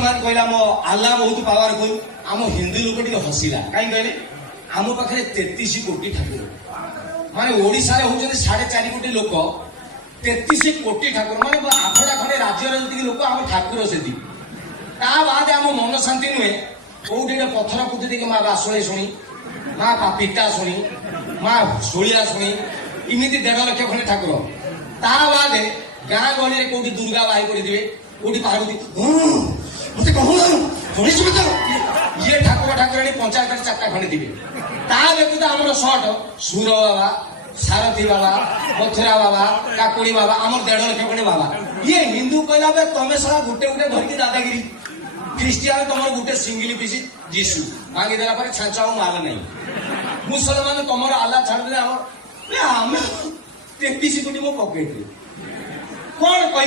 मुसलमान कहला मो आल्लाह बहुत पावरफुल आम हिंदू लोक टी हसिला कहीं कहले आम पाखे 33 कोटी ठाकुर माने ओडिशा रे होउछन 4.5 कोटी लोक 33 कोटी ठाकुर माने आठटा खंडे राज्य रे लोक आम ठाकुर सेती ता बाद आम मन शांति नुहे कोउठी पत्थर पुति देके माँ बासुळे शुणी माँ पिता शुणी माँ शोलिया शुणी इमिति 1.5 लाख खंडे ठाकुर ता बाद गाँ गहली कोउठी दुर्गा बाही करिदिबे कोउठी पार्वती मते कहू ये ठाकुर ठाकुराणी पंचायत 4टा खंडे दिबे ता व्यतीत आमर शॉर्ट सुर बाबा सारथी बाबा मथुरा बाबा काकुड़ी बाबा आमर 1.5 लाख खंडे बाबा ये हिंदू कहला बे तमे सारा गुटे गुटे धरती दादागिरी ख्रिस्टियान तुम गोटे सिंगल पीस जीशु मांगी देला पर छांचा माल नहीं मुसलमान तुम आल्ला छाड़ आम 33 कोटी मो पकेट कौन कह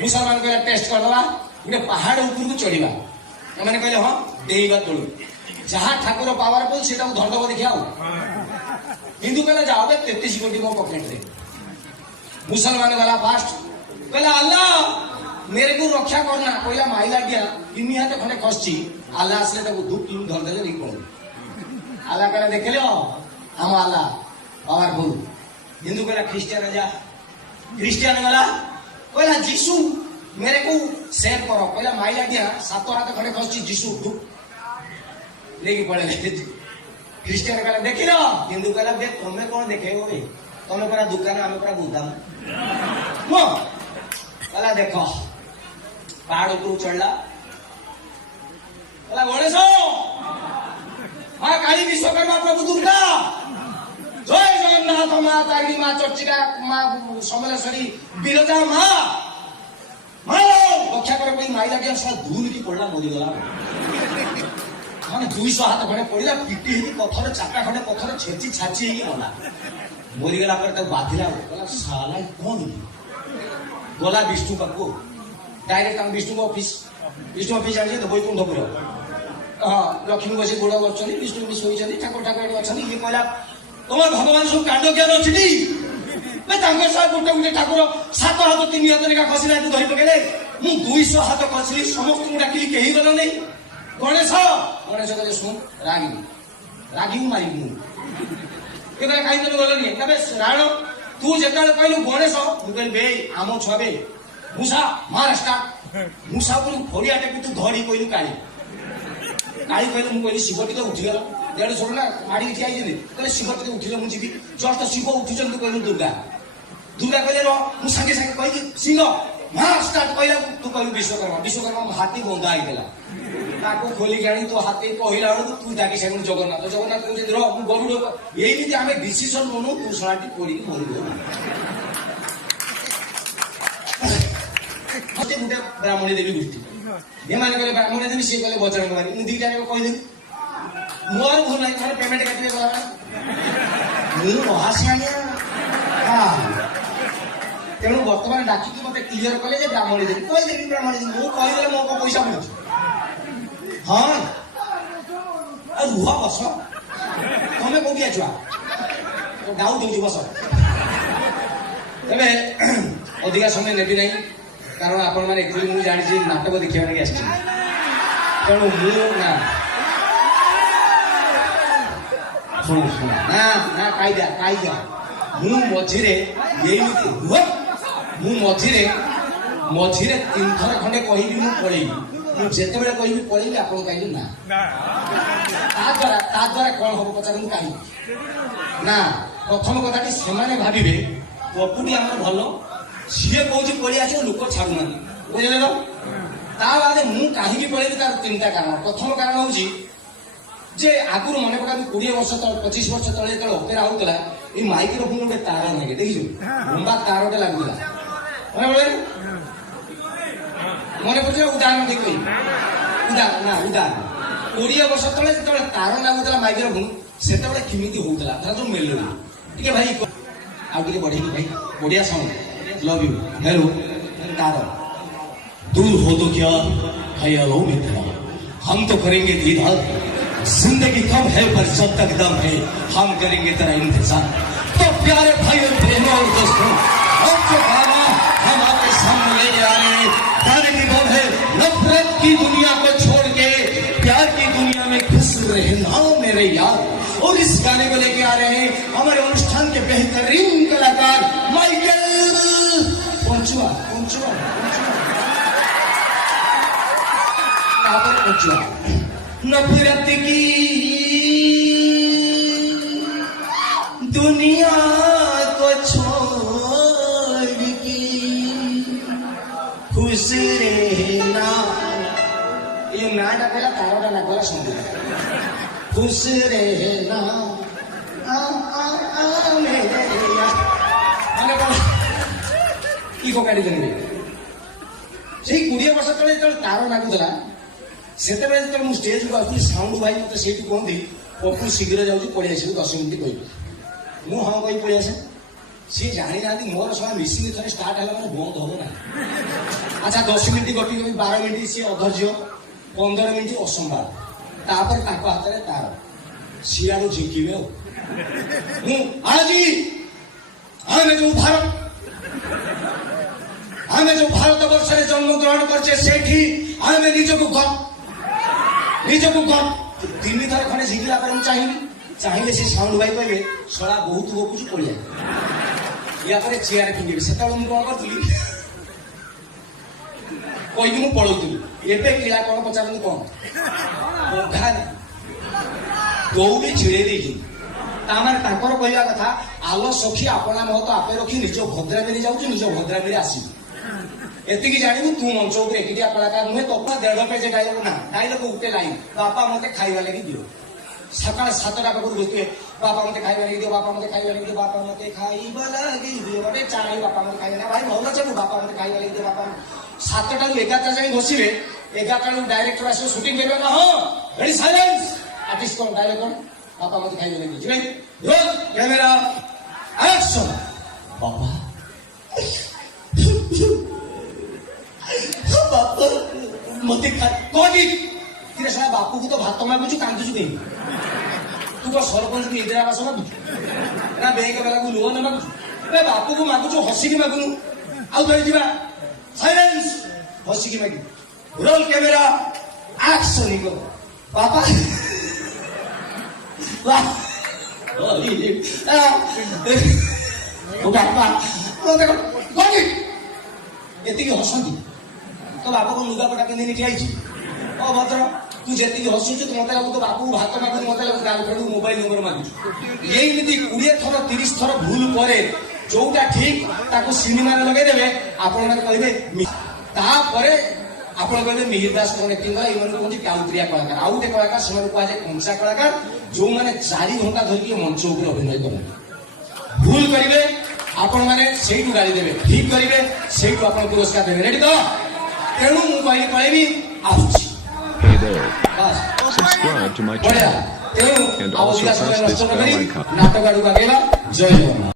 मुसलमान कहला टेस्ट करदे गोटे पहाड़ उपरको चढ़ा मैंने कहले हाँ देवा तोड़ जहाँ ठाकुर पावरफुल से धरदब देखिए हिंदू कहला जाओ 33 कोटी मो पकेट मुसलमान गला फास्ट कहला अल्लाह मेरे को रक्षा करना कहला माइला दिया 3 हाथ खंडे खसची आल्लाह आसले दुख धरदे नहीं पड़े आल्लाह कहला देख लो हम आल्लाह पावरफुल हिंदू कहला ख्रिस्टियान जा ख्रिस्टियान गला कहला जीसु मेरे को सेव करो कहला माइला दिया 7 हाथ खंडे खसची जीसु दुख लेके पड़े ख्रिस्टियान कहला देख लो हिंदू कहला बे तुम्हें कौन देखे हो तुम्हें पूरा दुकान आम पूरा गोदाम कहला देखो पहाड़ ऊपर चढ़ला गणेश माँ काली विश्वकर्मा प्रभु दुर्गा जय जगन्नाथ माँ तारिणी माँ चर्चिका माँ समलेश्वरी बिरजा माँ रक्षा कर माइला दिया सब दूर की पड़ा मरीगला मैंने 200 हाथ खंडे पड़ा पिटी पथर 4टा खंडे पथर छेची छाची गला मरीगला बाधिला साला कौन गला विष्णु पाखु डायरेक्ट हम विष्णु ऑफिस जाने तो बैकुंठपुर हाँ लक्ष्मी बस गोड़ कर विष्णु भी शोई ठाकुर ठाकुर अच्छा ये कहला तुम भगवान सब कांड ज्ञान अच्छी गोटे गोटे ठाकुर 7 हाथ 3 हाथ लेखा खसला धरी पकेले मु 200 हाथ खसली समस्त डाकिली कहीं गल नहीं गणेश गणेश कहले शुण रागी मारी कहीं गलनी राण तू जिते कहलु गणेश मुझे बे आम छुआ बे मूसा महाराष्ट्र मूसा को फड़िया टेक तू धरी कहलु काली कहलु मुझे शिव टी उठीगल 150 ना माड़ी ठिया कहले शिव टी उठिले मुझे जस्ट शिव उठुचन तू कहलु दुर्गा दुर्गा कहले रो मु संगे संगे कही सिंह महाराष्ट्र कहला तू कहलु विश्वकर्मा हाथी बंधा होगा ताको खोलिक आनी तो हाथी कहला बेलू तू डाकी से जगन्नाथ कहते रो गरुड़ यही आम डिसीजन नौ तू शराटी पड़ी मरब गोटे ब्राह्मणी देवी गोष्ठी ये मैंने कहले ब्राह्मणी देवी सी कहले बचन कुमारी मुझे 2टा कहीदेवी मोर भूल ना पेमेंट काटे गला महासिया तेणु बर्तमान डाकिकी मत क्लीयर कले ब्राह्मणी देवी कहीदेवी ब्राह्मणी देवी मुझे कहीदेले मो पैसा मिलूँ हाँ रुह बस तुम्हें कौटी आछुआ डाउट हो बस तेरे अधिका समय नेबी ना कारण आपण मैंने एक्चुअली मुझे जानी नाटक देखा लगे आस तेणु ना शुण शुण ना ना कायदा मु मझिरे मु मझिरे 3 थर खंडे कहि मु पड़ेबी मुझे कही पढ़ेगी आप कहे ना द्वारा कौन हम पचार कहीं ना प्रथम कथा से भावे पपुटी आम भल सी कौन पढ़ी आस लोक छाड़ू बुझे तो बाद मुझे कहीं पढ़ेबी तार 3टा कारण प्रथम कारण हूँ जे आगुरी मन पका 20 वर्ष 25 वर्ष तले जो अपेरा होता ये माइक्रोफोन गोटे तार लगे देखी लंबा तारटे लगुला मन पड़े उदाहरण देख उदाहरण 20 वर्ष तले जो तार लगुला माइक्रोफोन से केमी होता जो मेलोडी टे भाई आगे बढ़े भाई बढ़िया साउंड लव यू हेलो तार दूर हो तो क्या हेलो मित्र हम तो करेंगे दीदार जिंदगी कम है पर जब तक दम है हम करेंगे तेरा इंतजार तो प्यारे भाई और बहनों और दोस्तों हम जो गाना हम आपके सामने लेके आ रहे हैं गाने की बात है नफरत की दुनिया को छोड़ के प्यार की दुनिया में खुश रहना मेरे यार। और इस गाने को लेके आ रहे हैं हमारे अनुष्ठान के बेहतरीन कलाकार माइकल पंचुआ। नफरत की दुनिया को छोड़ के खुश रहना, ये ना डाकेला तारोटा ना गला सुन खुश रहना मेरे ମାନେ କଣ ଇ କୋକାଡି ଦେଲେ ସେଇ 20 ବର୍ଷ ତଳେ ଯେତେବେଳେ ତାର ଲାଗୁଥିଲା ସେତେବେଳେ ଯେତେବେଳେ ମୁଁ ଷ୍ଟେଜକୁ ଆସୁଥିଲି ସାଉଣ୍ଡ ଭାଇ ମତେ ସେଇଠି କୁହନ୍ତି ପପୁ ଶୀଘ୍ର ଯାଉଛି ପଳେଇ ଆସିବୁ 10 ମିନିଟ୍ କହିବି। ମୁଁ ହଁ କହି ପଳେଇ ଆସେ। ସିଏ ଜାଣିନାହାନ୍ତି ମୋର ସମୟ ମିସିଂ ଥରେ ଷ୍ଟାର୍ଟ ହେଲା ମାନେ ବନ୍ଦ ହବ ନା। ଆଚ୍ଛା 10 ମିନିଟ୍ ଗଟି 12 ମିନିଟ୍ ସିଏ ଅଧୈର୍ଯ୍ୟ, 15 ମିନିଟ୍ ଅସମ୍ଭାଳ, ତାପରେ ତାଙ୍କ ହାତରେ ତାର ସିଆଡୁ ଝିଙ୍କିବେ ଆଉ। ମୁଁ ଆଜି ଆମେ ଯୋଉ ଭାରତ ବର୍ଷରେ ଜନ୍ମଗ୍ରହଣ କରିଛେ ସେଇଠି ଆମେ ନିଜକୁ 3 ଥର ଖଣ୍ଡେ ଝିଙ୍କିଲା ପରେ ମୁଁ ଚାହିଁଲେ ସେ ସାଉଣ୍ଡ ଭାଇ କହିବେ ଶଳା ବହୁତ ଗପୁଛୁ ପଳେଇଆ, ୟା ପରେ ଚେୟାର ଫିଙ୍ଗିବେ। ସେତେବେଳେ ମୁଁ କଣ କରୁଥିଲି କହିକି ମୁଁ ପଳଉଥିଲି। ଏବେ କିଳା କଣ ପଚାରନ୍ତୁ କଣ ଦୌଡ଼ି ଛିଡେଇ ଦେଇଛି। ତାମାନେ ତାଙ୍କର କହିବା କଥା ଆଲ ସଖୀ ଆପଣା ମହତ ଆପେ ରଖି ନିଜ ଭଦ୍ରାମିରେ ଯାଉଛି, ନିଜ ଭଦ୍ରାମିରେ ଆସିବୁ। ଏତିକି ଜାଣିବୁ ତୁ ମଞ୍ଚ ଉପରେ ଏକିଟିଆ କଳାକାର ନୁହେଁ। ତ 1.5 ପେଜ ଡାଇଲଗ ନା, ଡାଇଲଗ ଗୋଟେ ଲାଇନ, ବାପା ମତେ ଖାଇବା ଲାଗି ଦିଅ। ସକାଳ 7ଟା ପାଖରୁ ବସିବେ, ବାପା ମତେ ଖାଇବା ଲାଗି ଦିଅ, ବାପା ମତେ ଖାଇବା ଲାଗି ଦିଅ, ବାପା ମତେ ଖାଇବା ଲାଗି ଦିଅ, ଗୋଟେ ଚାଳି ବାପା ମତେ ଖାଇବା ଲାଗି, ଭାଇ ଭଲ ଚାଲୁ ବାପା ମତେ ଖାଇବା ଲାଗି ଦିଅ, ବାପା 7ଟାରୁ 11ଟା ଯାଏଁ ବସିବେ। 11ଟାରୁ ଡାଇରେକ୍ଟର ଆସିବ ସୁଟିଂ କରିବା ନା, ହଁ ରେଡି ସାଇଲେନ୍ସ, ଆର୍ଟିଷ୍ଟ କଣ ଡାଇଲଗ କଣ, ବାପା ମତେ ଖାଇବା ଲାଗି ଦିଅ, ରୋଜ କ୍ୟାମେରା ଆକ୍ସନ। ବାପା ବାପା ମତେ କହନି କିରେ ସାରା ବାପୁକୁ ତ ଭାତ ମାଗୁଛୁ କାନ୍ଦୁଛୁ କେହି? ତୁ କଣ ସରପଞ୍ଚକୁ ଇନ୍ଦିରା ଆବାସ ମାଗୁଛୁ ନା ବ୍ୟାଙ୍କ ବାଲାକୁ ଲୋନ ମାଗୁଛୁ? ବାପୁକୁ ମାଗୁଛୁ ହସିକି ମାଗୁନୁ। ଆଉ ଧରି ଯିବା ସାଇଲେନ୍ସ, ହସିକି ମାଗିବୁ, ରୋଲ କ୍ୟାମେରା ଆକ୍ସନ। ବାପା ବାପା କହନି ଏତିକି ହସନ୍ତି। ତ ବାପା କଣ ଲୁଗାପଟା ପିନ୍ଧିନି ଠିଆ ହେଇଛି? ଅଭଦ୍ର, ତୁ ଯେତିକି ହସୁଛୁ ମତେ ଲାଗୁଛି ତୋ ବାପକୁ ଭାତ ମାଗୁଛୁ, ମତେ ଲାଗୁଛି ଗାର୍ଲଫ୍ରେଣ୍ଡକୁ ମୋବାଇଲ ନମ୍ବର ମାଗୁଛୁ। ଏମିତି 20 ଥର 30 ଥର ଭୁଲ ପରେ ଯୋଉଟା ଠିକ ତାକୁ ସିନେମାରେ ଲଗେଇଦେବେ। ଆପଣମାନେ କହିବେ, ତାପରେ ଆପଣ କହିବେ ମିହିର ଦାସ କଣ ଏତିକି କଲା, ଏମାନଙ୍କୁ କହୁଛି କାଉତ୍ରିଆ କଳାକାର। ଆଉ ଗୋଟେ କଳାକାର ସେମାନଙ୍କୁ କୁହାଯାଏ କଞ୍ଚା କଳାକାର, ଯୋଉମାନେ 4 ଘଣ୍ଟା ଧରିକି ମଞ୍ଚ ଉପରେ ଅଭିନୟ କରନ୍ତି। ଭୁଲ କରିବେ ଆପଣମାନେ ସେଇଠୁ ଗାଳି ଦେବେ, ଠିକ କରିବେ ସେଇଠୁ ଆପଣ ପୁରସ୍କାର ଦେବେ। ରେଡି ତ? ତେଣୁ ମୁଁ କହିଲି ପଳେଇବି, ଆସୁଛି। Hey there. Subscribe to my channel and also press this bell icon. ନାଟକ ଆଡକୁ ଆଗେଇବା। ଜୟ ଜଗନ୍ନାଥ।